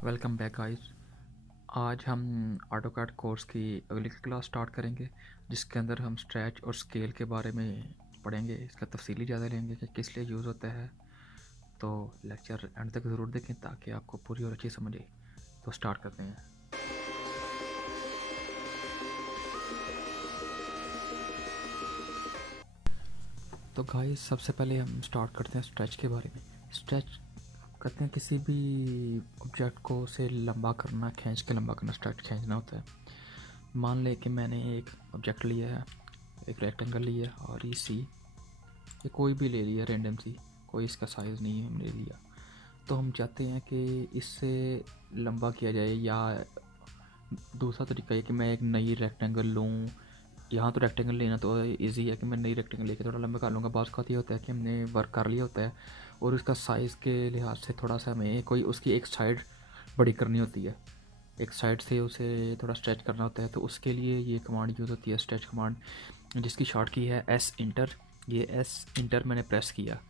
Welcome back guys. आज हम AutoCAD course की अगली क्लास स्टार्ट करेंगे, जिसके अंदर हम स्ट्रेच और स्केल के बारे में पढ़ेंगे। इसका तफसीली ज़्यादा लेंगे कि किस लिए यूज़ होता है। तो लेक्चर एंड तक ज़रूर देखें ताकि आपको पूरी और अच्छी समझ आए। तो स्टार्ट करते हैं। तो गाइस सबसे पहले हम स्टार्ट करते हैं स्ट्रेच के बारे में। स्ट्रेच कहते हैं किसी भी ऑब्जेक्ट को से लंबा करना, खींच के लंबा करना, स्ट्रेच खींचना होता है। मान ले कि मैंने एक ऑब्जेक्ट लिया है, एक रेक्टेंगल लिया है और ये कोई भी ले लिया रैंडम सी, कोई इसका साइज़ नहीं है, हमने ले लिया। तो हम चाहते हैं कि इससे लंबा किया जाए, या दूसरा तरीका ये कि मैं एक नई रेक्टेंगल लूँ। यहाँ तो रेक्टेंगल लेना तो इजी है कि मैं नई रेक्टेंगल लेके थोड़ा लंबा कर लूँगा। बात का ये होता है कि हमने वर्क कर लिया होता है और उसका साइज़ के लिहाज से थोड़ा सा हमें कोई उसकी एक साइड बड़ी करनी होती है, एक साइड से उसे थोड़ा स्ट्रेच करना होता है। तो उसके लिए ये कमांड यूज़ होती है, स्ट्रेच कमांड, जिसकी शॉर्ट की है एस इंटर। ये एस इंटर मैंने प्रेस किया।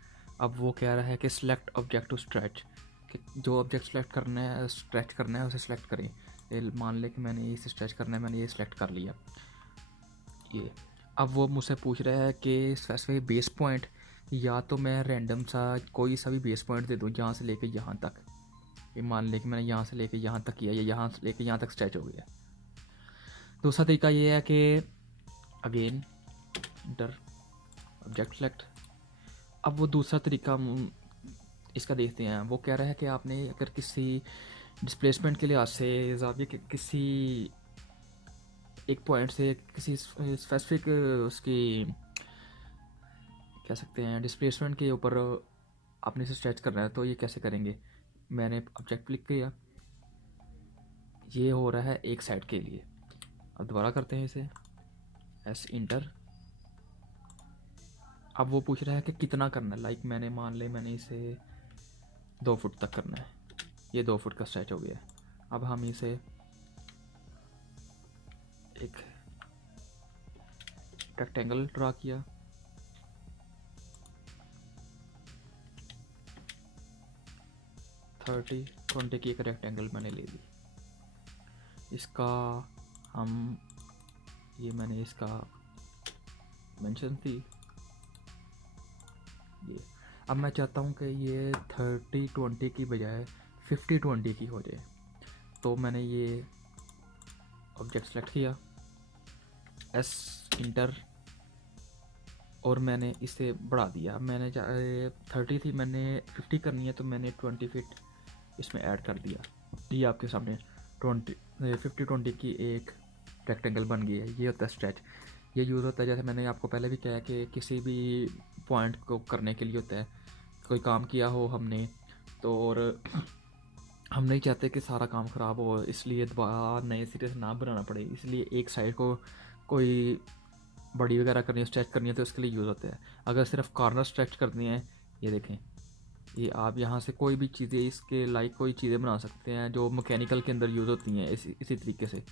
अब वो कह रहा है कि सिलेक्ट ऑब्जेक्ट टू स्ट्रेच, कि जो ऑब्जेक्ट सेलेक्ट करना है, स्ट्रेच करना है, उसे सेलेक्ट करें। मान लें कि मैंने इसे स्ट्रेच करना है, मैंने ये सिलेक्ट कर लिया। ये अब वो मुझसे पूछ रहा है कि स्पेसिफिक बेस पॉइंट, या तो मैं रैंडम सा कोई सा भी बेस पॉइंट दे दूँ यहाँ से लेके यहाँ तक। ये मान लें कि मैंने यहाँ से लेके यहाँ तक किया, या यहाँ से लेके यहाँ तक स्ट्रेच हो गया। दूसरा तरीका ये है कि अगेन इंटर ऑब्जेक्ट सेलेक्ट। अब वो दूसरा तरीका इसका देखते हैं। वो कह रहा है कि आपने अगर किसी डिस्प्लेसमेंट के लिहाज से जाविये के किसी एक पॉइंट से किसी स्पेसिफिक उसकी कह सकते हैं डिस्प्लेसमेंट के ऊपर आपने इसे स्ट्रेच करना है, तो ये कैसे करेंगे। मैंने ऑब्जेक्ट क्लिक किया, ये हो रहा है एक साइड के लिए। अब दोबारा करते हैं इसे, एस इंटर। अब वो पूछ रहा है कि कितना करना है। लाइक मैंने मान ले मैंने इसे 2 फुट तक करना है, ये 2 फुट का स्ट्रेच हो गया। अब हम इसे एक रेक्टेंगल ड्रा किया, थर्टी 20 की एक रेक्टेंगल मैंने ले ली। इसका हम ये मैंने इसका मेंशन थी ये। अब मैं चाहता हूँ कि ये 30-20 की बजाय 50-20 की हो जाए। तो मैंने ये ऑब्जेक्ट सेलेक्ट किया, एस इंटर, और मैंने इसे बढ़ा दिया। मैंने 30 थी, मैंने 50 करनी है, तो मैंने 20 फीट इसमें ऐड कर दिया। ये आपके सामने 50-20 की एक रेक्टेंगल बन गई है। ये होता है स्ट्रेच। ये यूज़ होता है, जैसे मैंने आपको पहले भी कहा कि किसी भी पॉइंट को करने के लिए होता है। कोई काम किया हो हमने, तो और हम नहीं चाहते कि सारा काम ख़राब हो, इसलिए दोबारा नए सिरे से ना बनाना पड़े, इसलिए एक साइड को कोई बड़ी वगैरह करनी है, स्ट्रेच करनी है, तो उसके लिए यूज़ होता है। अगर सिर्फ कॉर्नर स्ट्रेच करनी है, ये देखें, ये आप यहाँ से कोई भी चीज़ें इसके लाइक कोई चीज़ें बना सकते हैं जो मैकेनिकल के अंदर यूज़ होती हैं इसी तरीके से।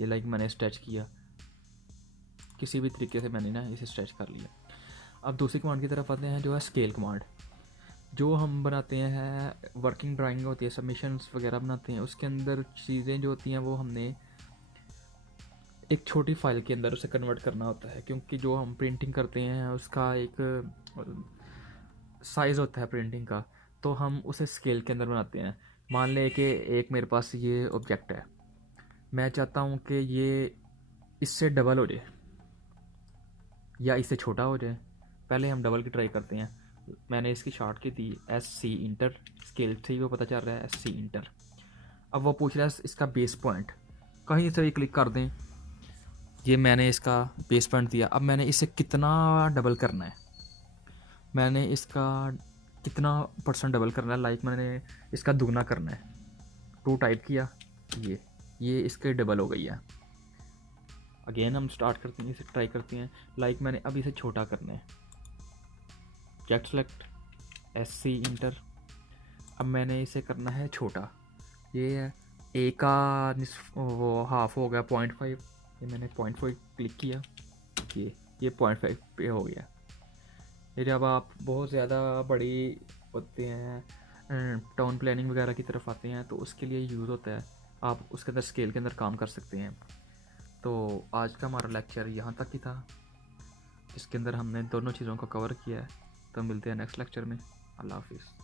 ये लाइक मैंने स्ट्रेच किया, किसी भी तरीके से मैंने ना इसे स्ट्रेच कर लिया। अब दूसरी कमांड की तरफ आते हैं, जो है स्केल कमांड। जो हम बनाते हैं, वर्किंग ड्राइंग होती है, सबमिशंस वगैरह बनाते हैं, उसके अंदर चीज़ें जो होती हैं वो हमने एक छोटी फाइल के अंदर उसे कन्वर्ट करना होता है, क्योंकि जो हम प्रिंटिंग करते हैं उसका एक साइज़ होता है प्रिंटिंग का। तो हम उसे स्केल के अंदर बनाते हैं। मान लें कि एक मेरे पास ये ऑब्जेक्ट है, मैं चाहता हूँ कि ये इससे डबल हो जाए या इससे छोटा हो जाए। पहले हम डबल की ट्राई करते हैं। मैंने इसकी शॉर्ट की थी एस सी इंटर, स्केल से ही वो पता चल रहा है, एस सी इंटर। अब वो पूछ रहा है इसका बेस पॉइंट, कहीं से भी क्लिक कर दें। ये मैंने इसका बेस पॉइंट दिया। अब मैंने इसे कितना डबल करना है, मैंने इसका कितना % डबल करना है, लाइक मैंने इसका दुगना करना है। 2 टाइप किया, ये इसके डबल हो गई है। अगेन हम स्टार्ट करते हैं, इसे ट्राई करते हैं। लाइक मैंने अब इसे छोटा करना है, जेट सेलेक्ट, एस सी इंटर। अब मैंने इसे करना है छोटा। ये है ए का वो हाफ हो गया 0.5। ये मैंने 0.5 क्लिक किया, ये 0.5 पे हो गया। ये जब आप बहुत ज़्यादा बड़ी होते हैं टाउन प्लानिंग वगैरह की तरफ आते हैं तो उसके लिए यूज़ होता है। आप उसके अंदर स्केल के अंदर काम कर सकते हैं। तो आज का हमारा लेक्चर यहाँ तक ही था, जिसके अंदर हमने दोनों चीज़ों को कवर किया है। तो मिलते हैं नेक्स्ट लेक्चर में। अल्लाह हाफिज़।